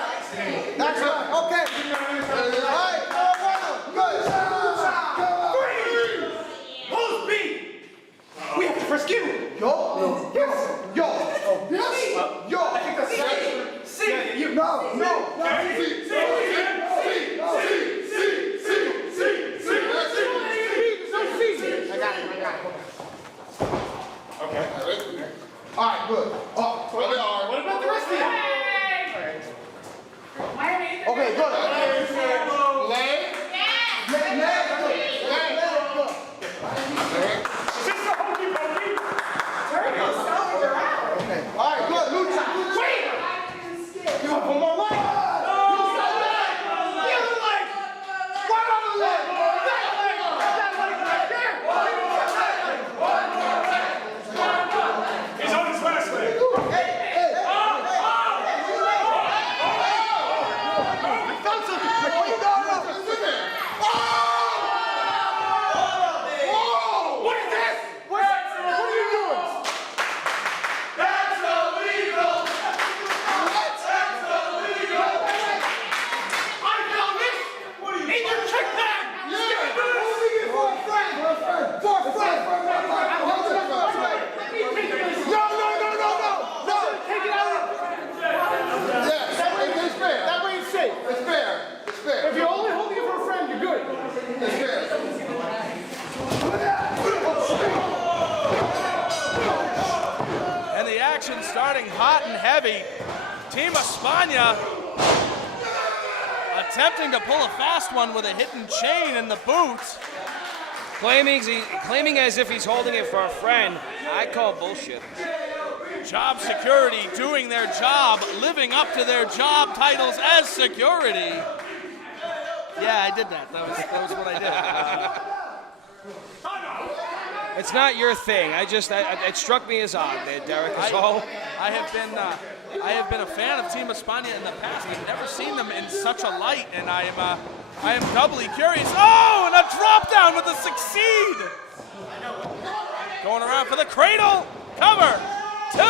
right. That's right. Okay. All right. Good. Who's B? We have to frisk you. Yo. Yes. Yo. Yes. Yo. I think that's C. You. No. I got it. Okay. All right, good. What about the rest of you? Okay, good. Leg. Just a hokey pokey. Okay. All right, good. Lucha. Wait. You want one more leg? The other leg. What other leg? He's on his last leg. I found something. What is this? What are you doing? That's illegal. That's illegal. I found this. What are you? In your trick bag. That way it's safe. It's fair. If you're only holding it for a friend, you're good. It's fair. And the action starting hot and heavy. Team Espana attempting to pull a fast one with a hidden chain in the boot. Claiming as if he's holding it for a friend. I call bullshit. Job security doing their job, living up to their job titles as security. Yeah, I did that. That was what I did. It's not your thing. It struck me as odd there, Derek. I have been a fan of Team Espana in the past. I've never seen them in such a light, and I am doubly curious. Oh, and a drop down with a succeed. Going around for the cradle. Cover. 2.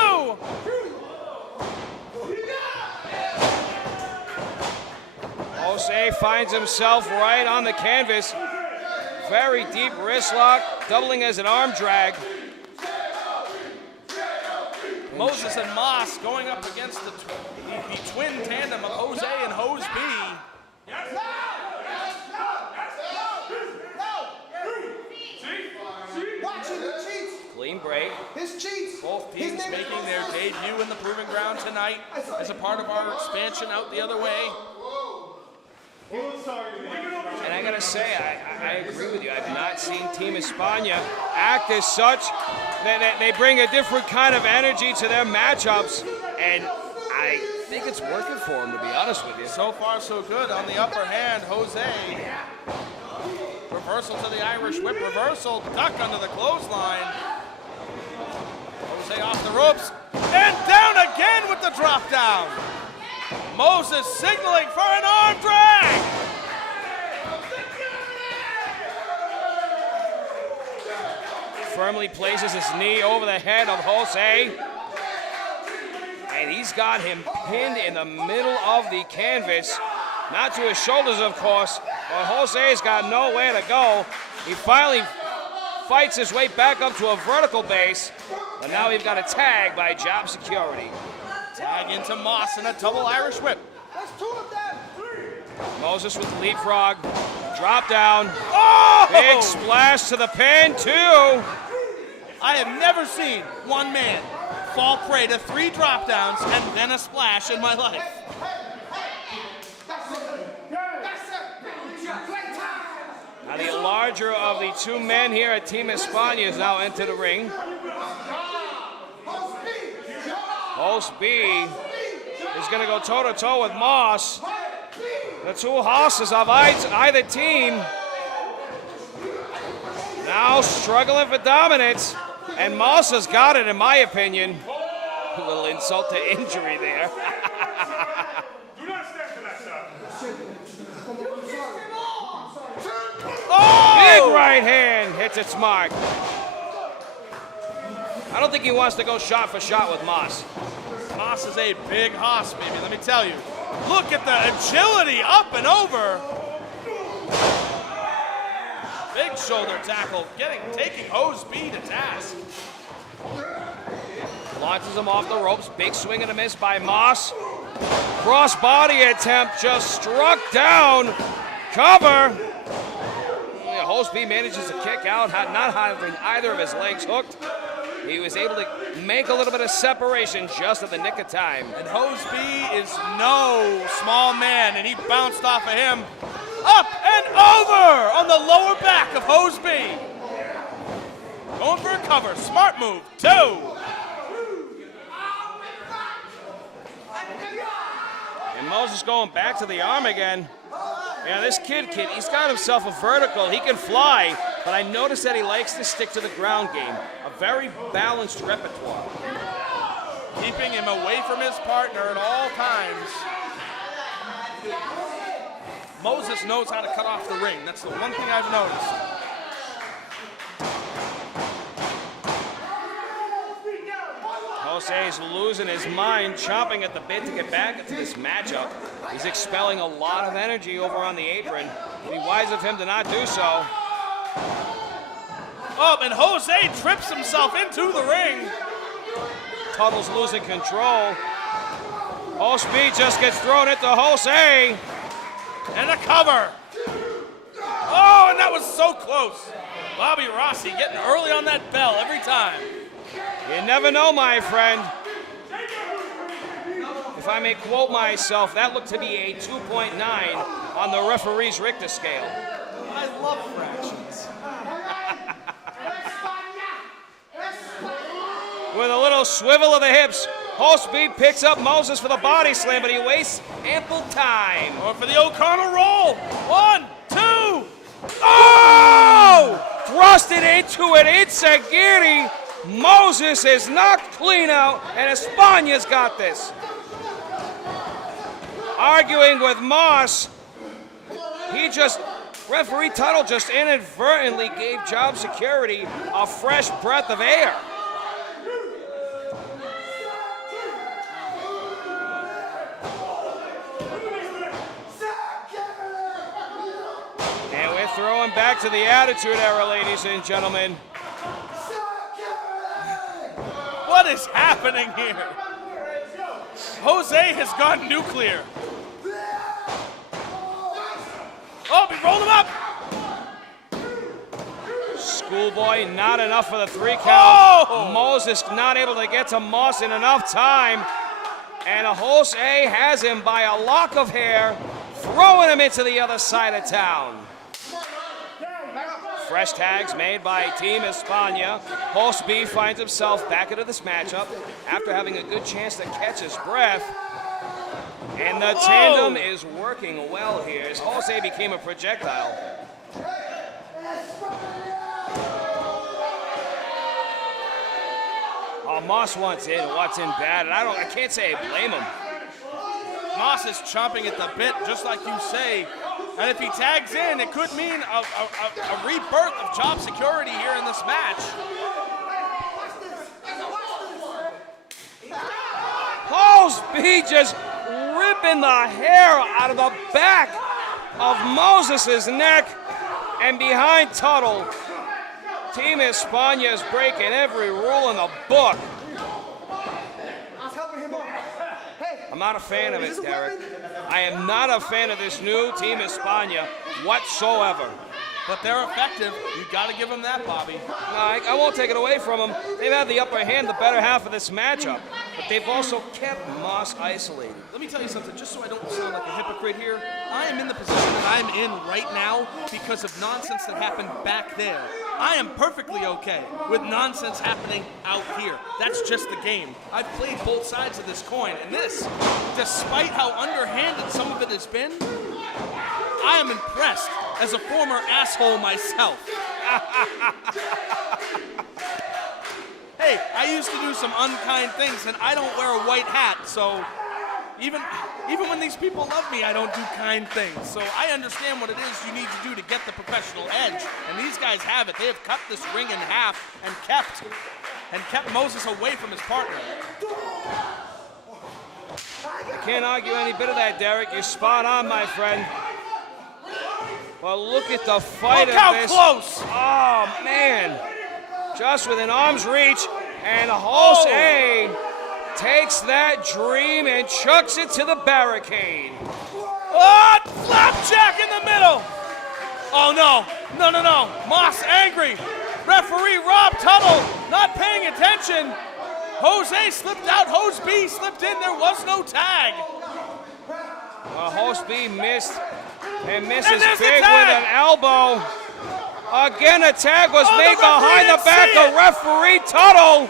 Jose finds himself right on the canvas. Very deep wrist lock, doubling as an arm drag. Moses and Moss going up against the twin tandem of Jose and Hose B. Watching the cheats. Clean break. His cheats. Both teams making their debut in the Proving Ground tonight as a part of our expansion out the other way. And I gotta say, I agree with you. I've not seen Team Espana act as such. They bring a different kind of energy to their matchups, and I think it's working for them, to be honest with you. So far, so good. On the upper hand, Jose. Reversal to the Irish whip. Reversal, duck under the clothesline. Jose off the ropes, and down again with the drop down. Moses signaling for an arm drag. Firmly places his knee over the head of Jose. And he's got him pinned in the middle of the canvas. Not to his shoulders, of course, but Jose's got nowhere to go. He finally fights his way back up to a vertical base, but now we've got a tag by Job Security. Tag into Moss and a double Irish whip. That's 2 of them. Moses with the leapfrog, drop down, Oh! big splash to the pin, 2. I have never seen one man fall prey to 3 drop downs and then a splash in my life. Now the larger of the 2 men here at Team Espana is now into the ring. Host B is going to go toe-to-toe with Moss. The 2 horses of either team now struggling for dominance, and Moss has got it, in my opinion. A little insult to injury there. Do not stand for that stuff. Oh! Big right hand hits its mark. I don't think he wants to go shot for shot with Moss. Moss is a big hoss, baby, let me tell you. Look at the agility up and over. Big shoulder tackle, taking O.B. to task. Launches him off the ropes. Big swing and a miss by Moss. Cross body attempt just struck down. Cover. O.B. manages to kick out, not having either of his legs hooked. He was able to make a little bit of separation just at the nick of time. And O.B. is no small man, and he bounced off of him. Up and over on the lower back of O.B. Going for a cover. Smart move. 2. And Moses going back to the arm again. Yeah, this kid, he's got himself a vertical. He can fly, but I noticed that he likes to stick to the ground game. A very balanced repertoire. Keeping him away from his partner at all times. Moses knows how to cut off the ring. That's the one thing I've noticed. Jose's losing his mind, chomping at the bit to get back into this matchup. He's expelling a lot of energy over on the apron. It'd be wise of him to not do so. Oh, and Jose trips himself into the ring. Tuttle's losing control. O.B. just gets thrown into Jose. And a cover. Oh, and that was so close. Bobby Rossi getting early on that bell every time. You never know, my friend. If I may quote myself, that looked to be a 2.9 on the referee's Richter scale. I love fractions. With a little swivel of the hips, O.B. picks up Moses for the body slam, but he wastes ample time. Or for the O'Connell roll. 1, 2. Oh! Thrusted into it, Itzagiri. Moses is knocked clean out, and Espana's got this. Arguing with Moss, referee Tuttle just inadvertently gave Job Security a fresh breath of air. And we're throwing back to the Attitude Era, ladies and gentlemen. What is happening here? Jose has gone nuclear. Oh, he rolled him up. Schoolboy, not enough for the 3 count. Oh! Moses not able to get to Moss in enough time. And Jose has him by a lock of hair, throwing him into the other side of town. Fresh tags made by Team Espana. O.B. finds himself back into this matchup after having a good chance to catch his breath. And the tandem is working well here as Jose became a projectile. Oh, Moss wants in bad, and I can't say I blame him. Moss is chomping at the bit, just like you say. And if he tags in, it could mean a rebirth of Job Security here in this match. O.B. just ripping the hair out of the back of Moses' neck. And behind Tuttle, Team Espana is breaking every rule in the book. I'm not a fan of it, Derek. I am not a fan of this new Team Espana whatsoever. But they're effective. You got to give them that, Bobby. No, I won't take it away from them. They've had the upper hand the better half of this matchup. But they've also kept Moss isolated. Let me tell you something, just so I don't sound like a hypocrite here. I am in the position that I'm in right now because of nonsense that happened back there. I am perfectly okay with nonsense happening out here. That's just the game. I've played both sides of this coin, and this, despite how underhanded some of it has been, I am impressed as a former asshole myself. Hey, I used to do some unkind things, and I don't wear a white hat, so even when these people love me, I don't do kind things. So I understand what it is you need to do to get the professional edge, and these guys have it. They have cut this ring in half and kept Moses away from his partner. The Can't argue any bit of that, Derek. You're spot on, my friend. But look at the fight Look of how this. close. Oh, man. Just within arm's reach. And Jose takes that dream and chucks it to the barricade. Oh, flapjack in the middle. Oh, no. No, no, no. Moss angry. Referee Rob Tuttle not paying attention. Jose slipped out. Hose B slipped in. There was no tag. Well, Hose B missed and misses And there's the big tag. with an elbow. Again, a tag was Oh, made the referee behind the didn't back see of it. referee Tuttle.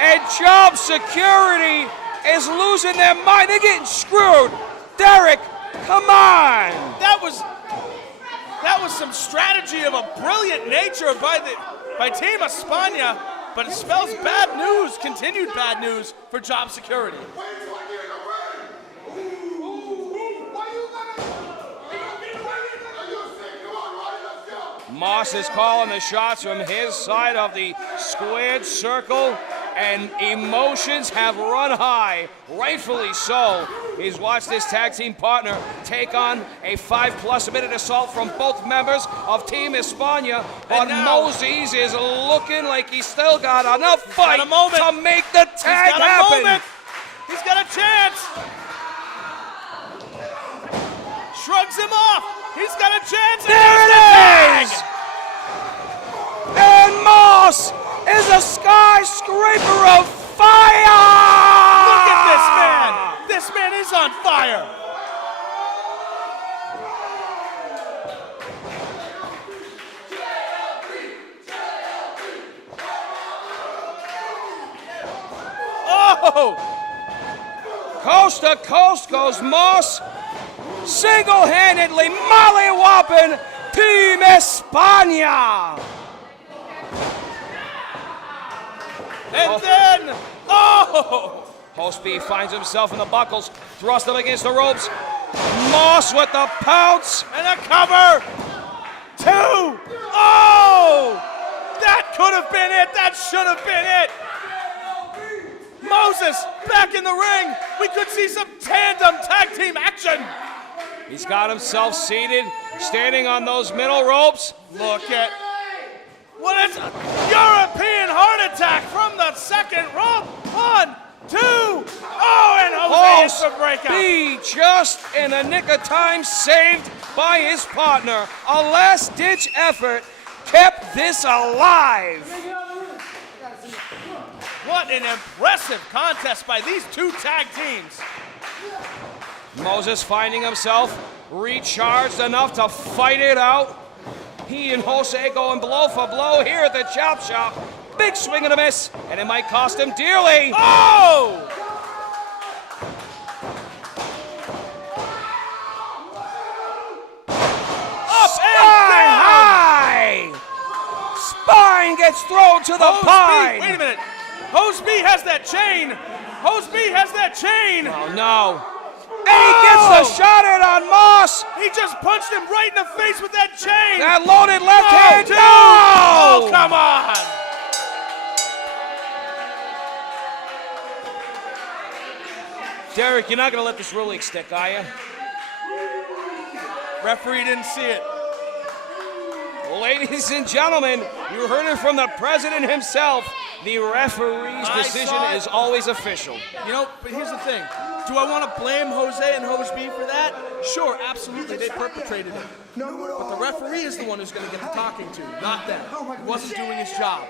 And Job Security is losing their mind. They're getting screwed. Derek, come on. That was some strategy of a brilliant nature by Team Espana, but it spells bad news, continued bad news for Job Security. Moss is calling the shots from his side of the squared circle, and emotions have run high, rightfully so. He's watched his tag team partner take on a 5+ minute assault from both members of Team Espana, but now- Moses is looking like he's still got enough fight got a moment. to make the tag He's got a happen. moment. He's got a chance. Shrugs him off. He's got a chance. And There there's it the tag. is! And Moss is a skyscraper of fire! Look at this man. This man is on fire. Oh! Coast to coast goes Moss, single-handedly mollywhopping Team Espana. And then, oh! Hospi finds himself in the buckles, thrust him against the ropes. Moss with the pounce. And a cover. 2. Oh! That could have been it. That should have been it. Moses back in the ring. We could see some tandem tag team action. He's got himself seated, standing on those middle ropes. Look at what is a European heart attack from the second rope. 1, 2. Oh, and Jose is the breakout. B just in the nick of time saved by his partner. A last-ditch effort kept this alive. What an impressive contest by these two tag teams. Moses finding himself recharged enough to fight it out. He and Jose going blow for blow here at the Chop Shop. Big swing and a miss, and it might cost him dearly. Oh! Up Sky and down! high! Spine gets thrown to the Hose B, pine. wait a minute. Hose B has that chain. Hose B has that chain. Oh no. And he gets the shot in on Moss. He just punched him right in the face with that chain. That loaded left hand. dude. No! Oh, come on. Derek, you're not going to let this rule league stick, are you? Referee didn't see it. Ladies and gentlemen, you heard it from the president himself. The referee's I decision saw it. is always official. You know, but here's the thing. Do I want to blame Jose and Hose B for that? Sure, absolutely, they perpetrated it. But the referee is the one who's going to get the talking to, not them. He wasn't doing his job.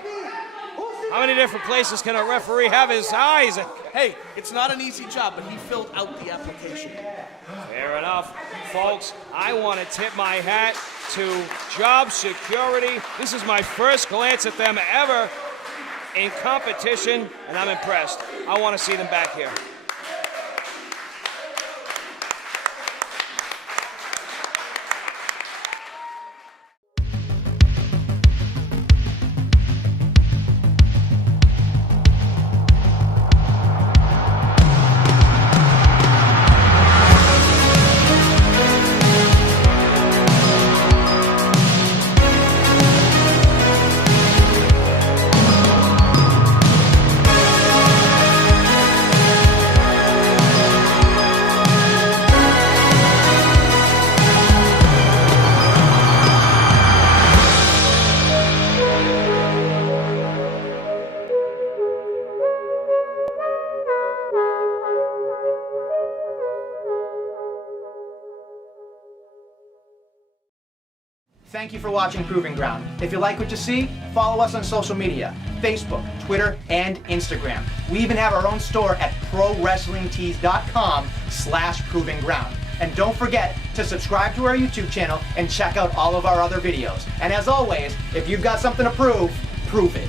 How many different places can a referee have his eyes? Hey, it's not an easy job, but he filled out the application. Fair enough. Folks, I want to tip my hat to Job Security. This is my first glance at them ever in competition, and I'm impressed. I want to see them back here. Thank you for watching Proving Ground. If you like what you see, follow us on social media, Facebook, Twitter, and Instagram. We even have our own store at prowrestlingtees.com/Proving Ground. And don't forget to subscribe to our YouTube channel and check out all of our other videos. And as always, if you've got something to prove, prove it.